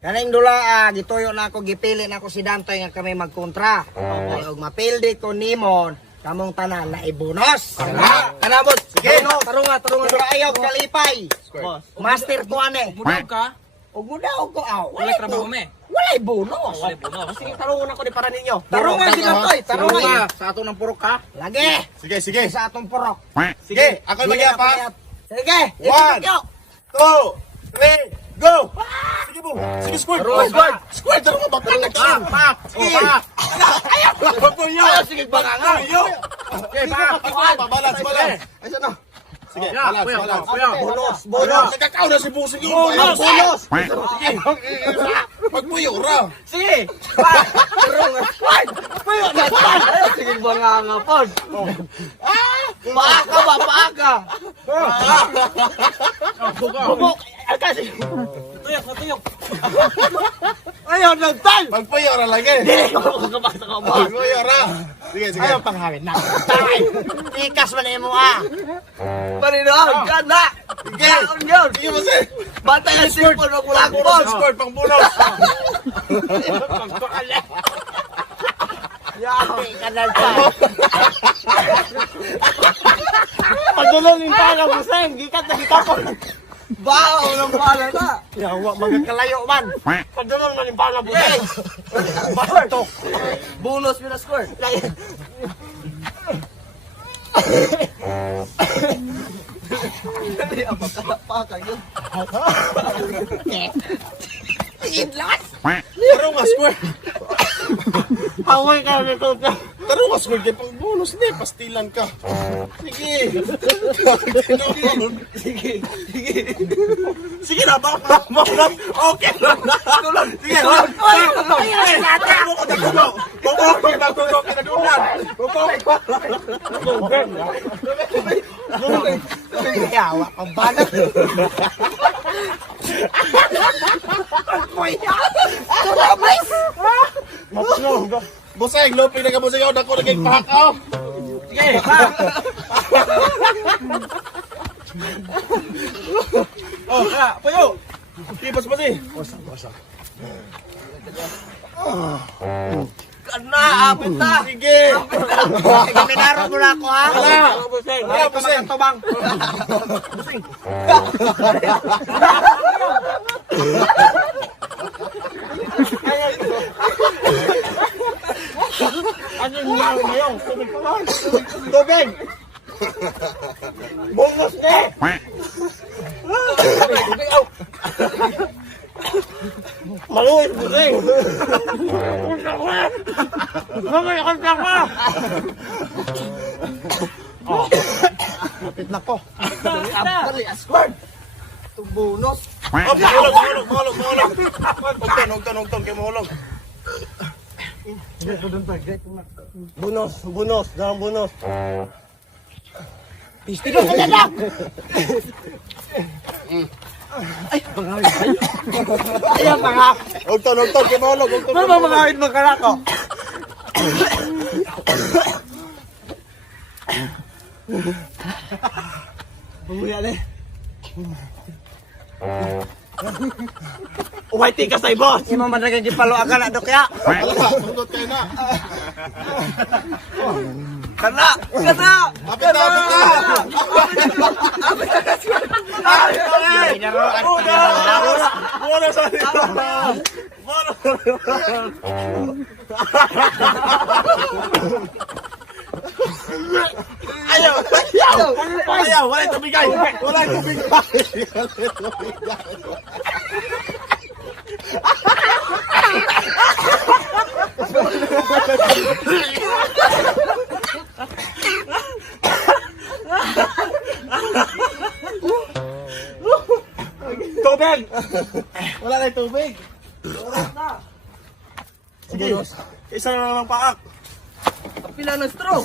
Kaning dula gituyo na ako, gipili na ako si Dantoy nga kami magkontra. Ay og mapildi ko nimon, kamong tanan na ibunos. Kanabot. Sige. Tarunga. Pero ayaw kalipay. Master ko ane. Mudaw ka? Og mudaw ko aw. Wala trabaho me. Walay bunos. Wala buno. Sige, tarungan ako di para ninyo. Tarungan si Dantoy, tarungan. Sa ato ng purok ka. Lagi. Sige. Sa atong purok. Sige, ako mag-iapa. Sige. 1, 2, 3, go! Sige po. Sige, squad. Squad, tarungan ba? Pa. Sige. Ayaw. Papuyo. Sige, barangan. Papuyo. Okay, pa. Balance. Ay, sana. Sige, balance. Bunos. Nagkakaw na si Busing yun. Bunos. Sige. Magpuyo ra. Sige. Tarungan. Payo na. Sige, barangan pod. Paaka ba, paaka. Bubok. Kasi. Tuyok. Ayaw nagtal. Magpuyo ra lagi. Dili ko makabasa ka ba? Magpuyo ra. Sige. Ayaw panghawin na. Tay. Ikas man mo Paninoon ka na. Sige. Yun. Sige, Buse. Batay ang sipon mo kulang po. Squad, pang bulos. Yate ka na sa. Pagdulong yung pala mo sa gikat na gitapon. Bao ng pala na. Yawa, magkalayo man. Pagdulong man yung pala mo sa. Batok. Bonus mo na score. Dali, ang magkalapakan yun. Idlas! Tarungan, squad. Haway ka na ito. Tarungan, squad. Kaya pang bonus na pastilan ka. Sige. Sige na, baka. Okay na. Sige na. Yawa, pambanat. Busay, lupin na ka busay ako. Dako naging pahak ako. Sige, ha? Oh, payo. Ibas ba si? Kana, apit na. Sige. Gaminaro mo na ako, ha? Wala, busay. Tubang. Ano yung mga ngayon? Tubig! Bungos na eh! Maluwis mo rin! Mamaya kanta ka! Kapit na po! Dali, squad! Itong bonus! Oh, mahulog. Ugton, kayo mahulog. Bonus, dalang bonus. Pistigo ka na! Ay, bangawin kayo. Ayaw, bangawin. Ugton, kayo mahulog. Ano bangawin mo ka na ako? Umuya na eh. Uway tika sa'y boss! Hindi mo man nagagipalo ka na, Dokya! Wala, hugot kayo na. Kana! Apit na! Bonus sa dito. Ayaw, wala yung tumigay. Tubig! Wala na yung tubig. Sige, isa na lang ang paak. Pila ng straw!